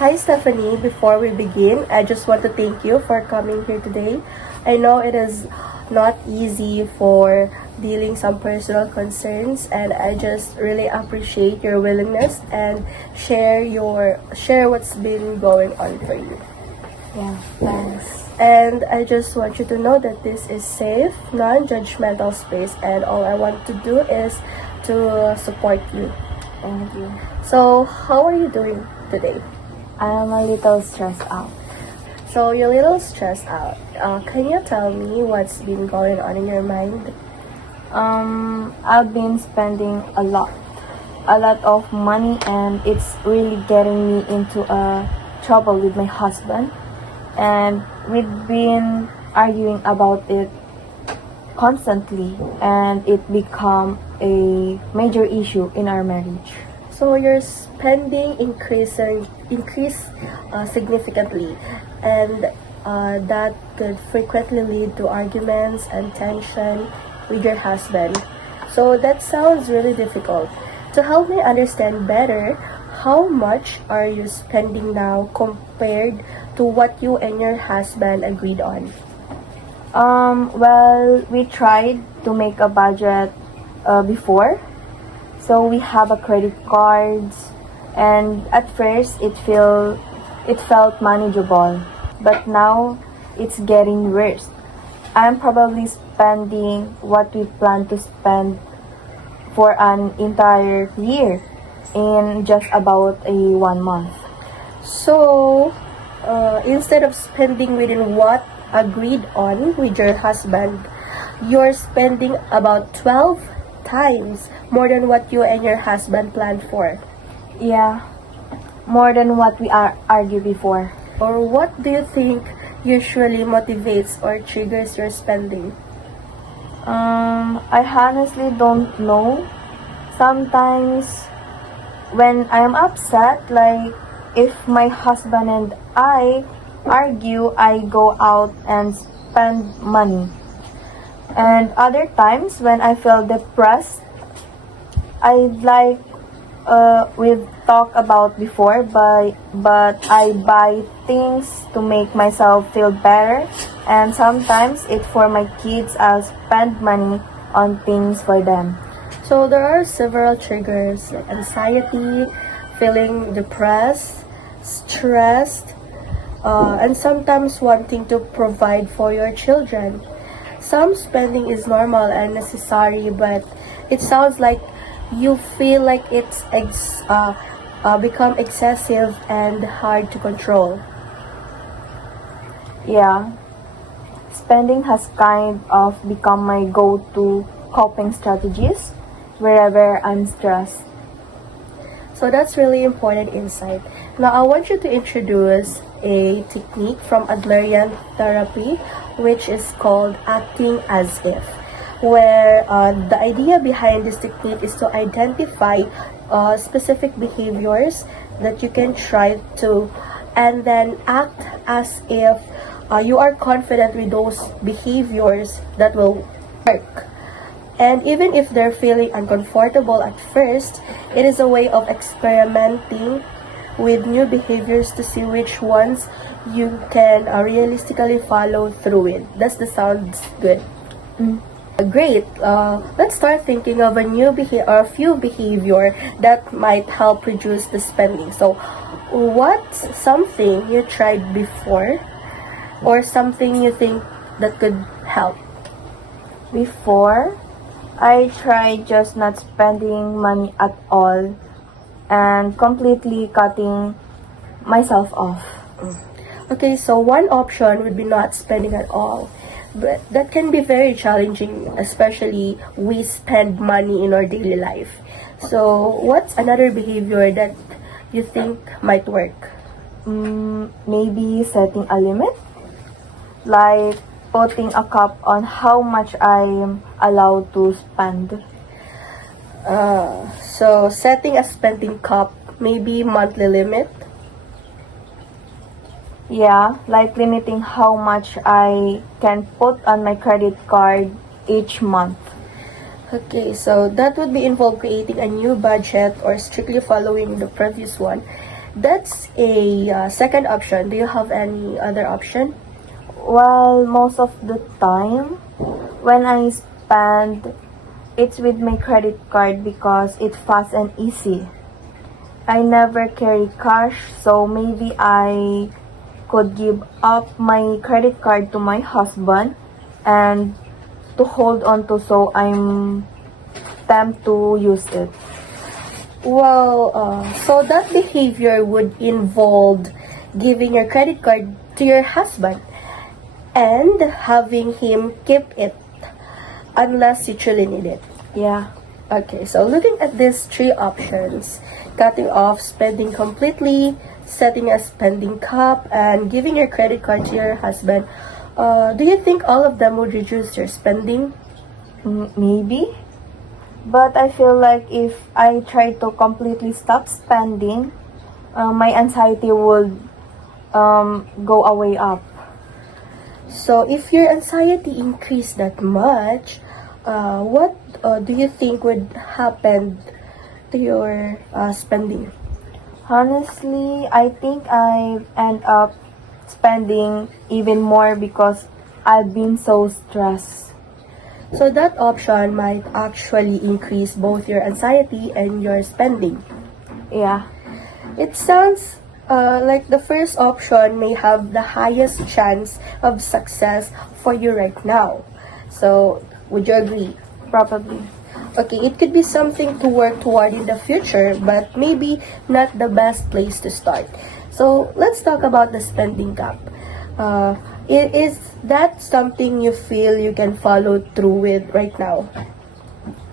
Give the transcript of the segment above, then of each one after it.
Hi Stephanie, before we begin, I just want to thank you for coming here today. I know it is not easy for dealing some personal concerns, and I just really appreciate your willingness and share what's been going on for you. Yeah, thanks. And I just want you to know that this is safe, non-judgmental space, and all I want to do is to support you. Thank you. So, how are you doing today? I'm a little stressed out. So you're a little stressed out. Can you tell me what's been going on in your mind? I've been spending a lot of money, and it's really getting me into a trouble with my husband. And we've been arguing about it constantly, and it become a major issue in our marriage. So your spending increase significantly, and that could frequently lead to arguments and tension with your husband. So that sounds really difficult. To help me understand better, how much are you spending now compared to what you and your husband agreed on? Well, we tried to make a budget before. So we have a credit cards, and at first it felt manageable, but now it's getting worse. I'm probably spending what we plan to spend for an entire year in just about a 1 month. So, instead of spending within what agreed on with your husband, you're spending about 12 times more than what you and your husband planned for. Yeah, more than what we argued before. Or what do you think usually motivates or triggers your spending? I honestly don't know. Sometimes when I am upset, like if my husband and I argue, I go out and spend money. And other times when I feel depressed, I like we've talked about before, but I buy things to make myself feel better, and sometimes it's for my kids. I'll spend money on things for them. So there are several triggers like anxiety, feeling depressed, stressed, and sometimes wanting to provide for your children. Some spending is normal and necessary, but it sounds like you feel like it's become excessive and hard to control. Yeah, spending has kind of become my go-to coping strategies wherever I'm stressed. So that's really important insight. Now I want you to introduce a technique from Adlerian therapy, which is called acting as if, where the idea behind this technique is to identify specific behaviors that you can try to, and then act as if you are confident with those behaviors that will work. And even if they're feeling uncomfortable at first, it is a way of experimenting with new behaviors to see which ones you can realistically follow through with. Does this sound good? Great. Let's start thinking of a new behavior or a few behavior that might help reduce the spending. So, what's something you tried before, or something you think that could help? Before, I tried just not spending money at all and completely cutting myself off. Okay, so one option would be not spending at all. But that can be very challenging, especially we spend money in our daily life. So, what's another behavior that you think might work? Maybe setting a limit, like putting a cap on how much I'm allowed to spend. So, setting a spending cap, maybe monthly limit. Yeah, like limiting how much I can put on my credit card each month. Okay, so that would be involve creating a new budget or strictly following the previous one. That's a second option. Do you have any other option? Well, most of the time, when I spend, it's with my credit card because it's fast and easy. I never carry cash, so maybe I could give up my credit card to my husband and to hold on to, so I'm tempted to use it. Well, so that behavior would involve giving your credit card to your husband and having him keep it unless you truly need it. Yeah. Okay, so looking at these three options, cutting off spending completely, setting a spending cap, and giving your credit card to your husband, do you think all of them would reduce your spending? Maybe. But I feel like if I try to completely stop spending, my anxiety would go away up. So if your anxiety increased that much, what do you think would happen to your spending? Honestly, I think I end up spending even more because I've been so stressed. So that option might actually increase both your anxiety and your spending. Yeah. It sounds like the first option may have the highest chance of success for you right now. So, would you agree? Probably. Okay, it could be something to work toward in the future, but maybe not the best place to start. So, let's talk about the spending cap. Is that something you feel you can follow through with right now?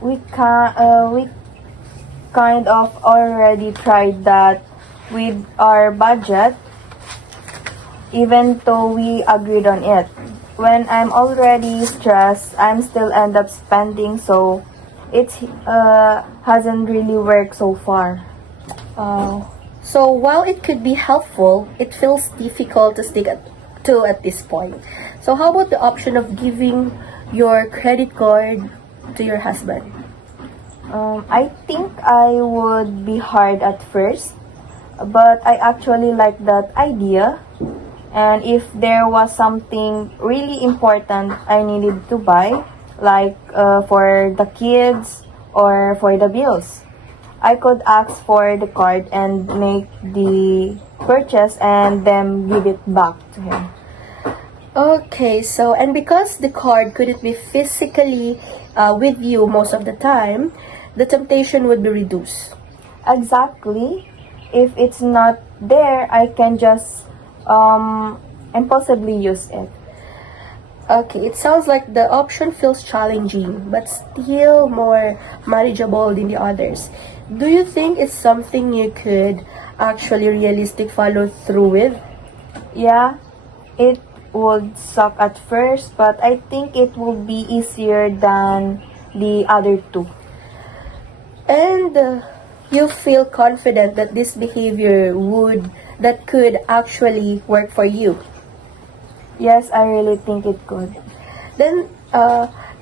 We kind of already tried that with our budget, even though we agreed on it. When I'm already stressed, I'm still end up spending, so it hasn't really worked so far. So while it could be helpful, it feels difficult to stick to at this point. So how about the option of giving your credit card to your husband? I think I would be hard at first, but I actually like that idea. And if there was something really important I needed to buy, like for the kids or for the bills, I could ask for the card and make the purchase and then give it back to him. Okay, so and because the card couldn't be physically with you most of the time, the temptation would be reduced. Exactly. If it's not there, I can just impulsively use it. Okay, it sounds like the option feels challenging, but still more manageable than the others. Do you think it's something you could actually realistic follow through with? Yeah, it would suck at first, but I think it will be easier than the other two. And you feel confident that this behavior could actually work for you. Yes, I really think it could. Then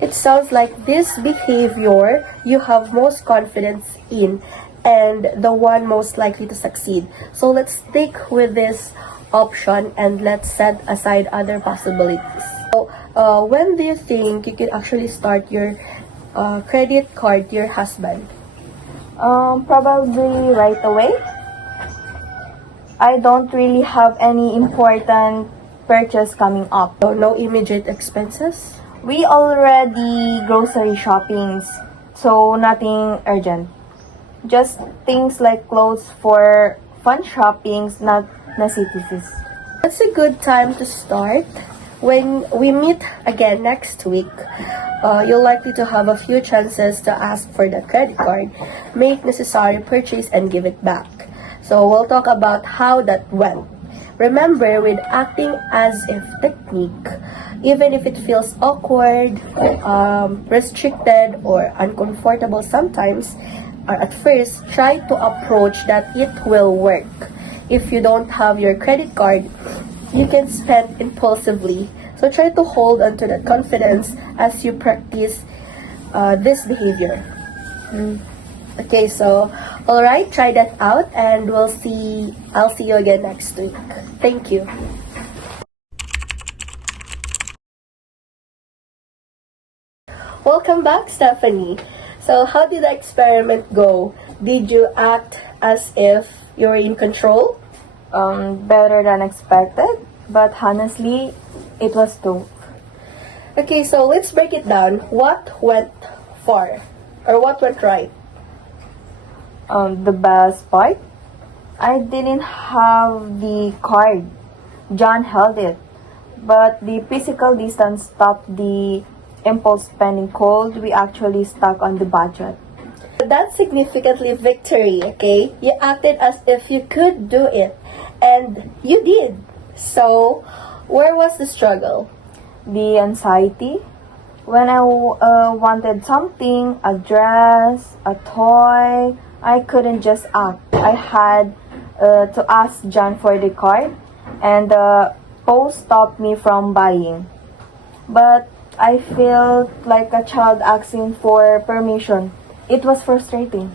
it sounds like this behavior you have most confidence in and the one most likely to succeed. So let's stick with this option and let's set aside other possibilities. So when do you think you could actually start your credit card to your husband? Probably right away. I don't really have any important purchase coming up. So no immediate expenses? We already grocery shoppings, so nothing urgent. Just things like clothes for fun shoppings, not necessities. That's a good time to start. When we meet again next week, you're likely to have a few chances to ask for the credit card, make necessary purchase, and give it back. So we'll talk about how that went. Remember, with acting as if technique, even if it feels awkward, restricted, or uncomfortable sometimes, or at first, try to approach that it will work. If you don't have your credit card, you can spend impulsively. So try to hold on to that confidence as you practice this behavior. Okay, so Alright, try that out and I'll see you again next week. Thank you. Welcome back, Stephanie. So how did the experiment go? Did you act as if you were in control? Better than expected, but honestly, it was too. Okay, so let's break it down. What went far? Or what went right? The best part, I didn't have the card. John held it, but the physical distance stopped the impulse spending cold. We actually stuck on the budget. That's significantly victory, okay? You acted as if you could do it, and you did. So, where was the struggle? The anxiety, when I wanted something, a dress, a toy, I couldn't just act. I had to ask John for the card, and the post stopped me from buying. But I felt like a child asking for permission. It was frustrating.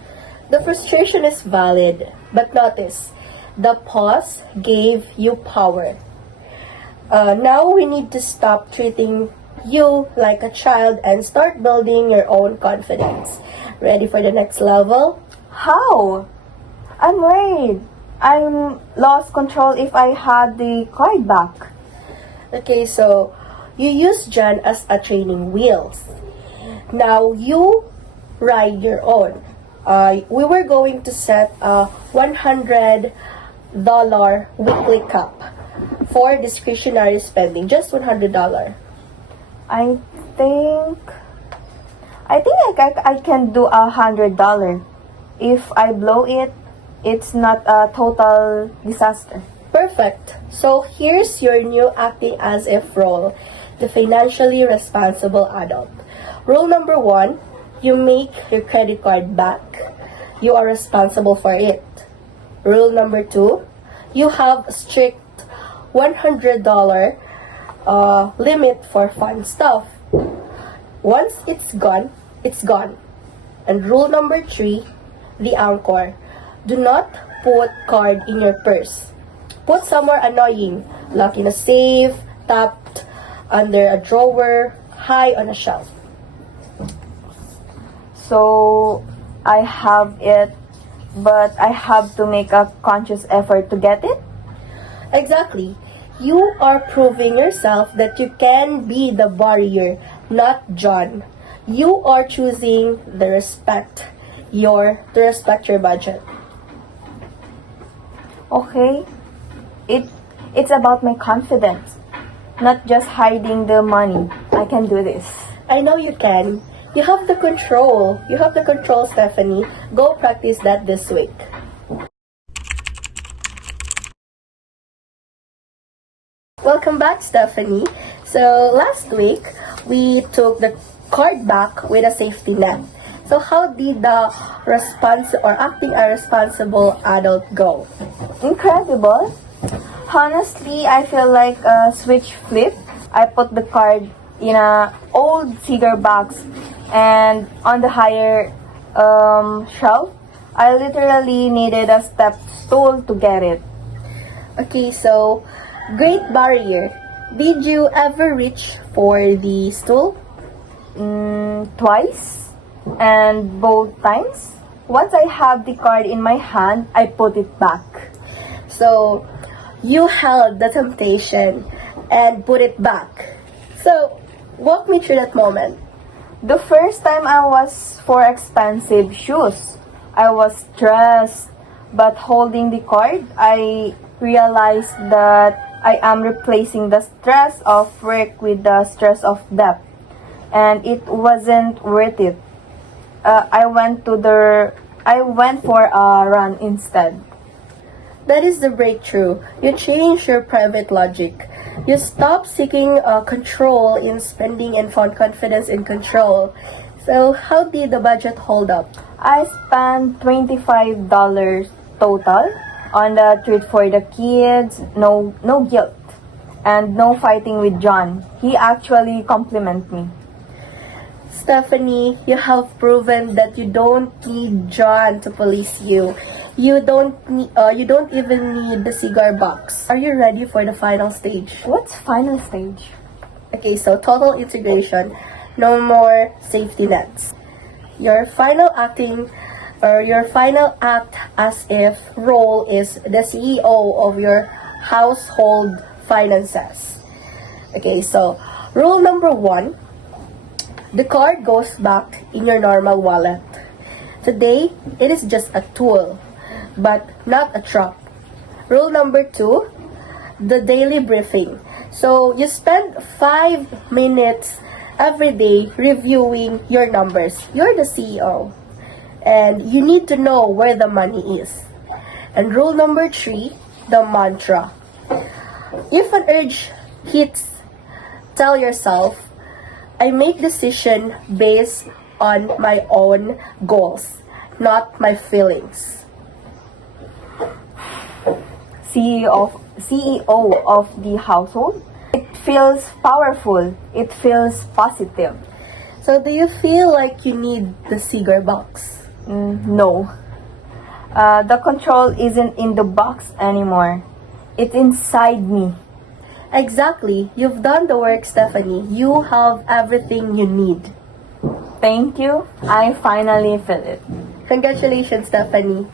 The frustration is valid, but notice, the pause gave you power. Now we need to stop treating you like a child and start building your own confidence. Ready for the next level? How? I'm worried. I'm lost control if I had the card back. Okay, so you use John as a training wheels. Now you ride your own. We were going to set a $100 weekly cap for discretionary spending, just $100. I think I can do $100. If I blow it, it's not a total disaster. Perfect. So here's your new acting as if role, the financially responsible adult. Rule number 1, you make your credit card back. You are responsible for it. Rule number 2, you have a strict $100 limit for fun stuff. Once it's gone, it's gone. And rule number 3, the anchor. Do not put card in your purse. Put somewhere annoying, locked in a safe, tucked under a drawer, high on a shelf. So I have it, but I have to make a conscious effort to get it? Exactly. You are proving yourself that you can be the barrier, not John. You are choosing to respect your budget. Okay. It's about my confidence, not just hiding the money. I can do this. I know you can. You have the control. You have the control, Stephanie. Go practice that this week. Welcome back, Stephanie. So last week, we took the card back with a safety net. So how did the acting a responsible adult go? Incredible. Honestly, I feel like a switch flip. I put the card in a old cigar box and on the higher shelf. I literally needed a step stool to get it. Okay, so great barrier. Did you ever reach for the stool? Twice, and both times. Once I have the card in my hand, I put it back. So you held the temptation and put it back. So walk me through that moment. The first time I was for expensive shoes. I was stressed, but holding the card, I realized that I am replacing the stress of work with the stress of debt. And it wasn't worth it. I went for a run instead. That is the breakthrough. You change your private logic. You stop seeking control in spending and found confidence in control. So how did the budget hold up? I spent $25 total on the treat for the kids. No guilt. And no fighting with John. He actually complimented me. Stephanie, you have proven that you don't need John to police you. You don't even need the cigar box. Are you ready for the final stage? What's final stage? Okay, so total integration. No more safety nets. Your final act as if role is the CEO of your household finances. Okay, so rule number 1, the card goes back in your normal wallet. Today, it is just a tool, but not a trap. Rule number 2, the daily briefing. So you spend 5 minutes every day reviewing your numbers. You're the CEO, and you need to know where the money is. And rule number 3, the mantra. If an urge hits, tell yourself, I make decision based on my own goals, not my feelings. CEO of the household. It feels powerful. It feels positive. So do you feel like you need the cigar box? No. The control isn't in the box anymore. It's inside me. Exactly. You've done the work, Stephanie. You have everything you need. Thank you. I finally feel it. Congratulations, Stephanie.